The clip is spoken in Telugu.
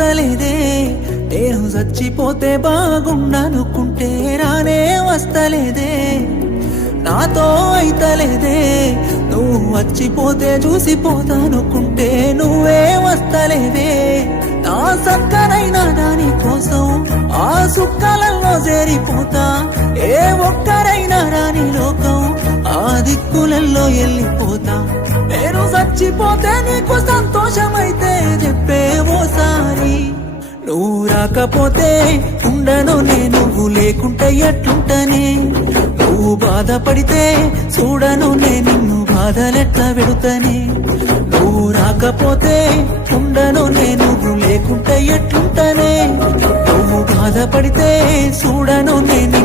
వస్తలేదే నేను చచ్చిపోతే బాగుండనుకుంటే రానే వస్తలేదే నాతో అయితలేదే నువ్వు వచ్చిపోతే చూసిపోతానుకుంటే నువ్వే వస్తలేవే నా సక్కనైనా దాని కోసం ఆ సుక్కలలో చేరిపోతా ఏ ఒక్కరైనా రాని లోకం ఆ దిక్కులలో వెళ్ళిపోతా నేను చచ్చిపోతే నీకు సంతోషమైతే చెప్పే ఓసారి నువ్వు రాకపోతే ఉండను నువ్వు లేకుంటే ఎట్లుంటనే నువ్వు బాధపడితే చూడను నిన్ను బాధలెట్లా పెడుతనే నువ్వు రాకపోతే ఉండను నువ్వు లేకుంటే ఎట్లుంటనే నువ్వు బాధపడితే చూడను నేను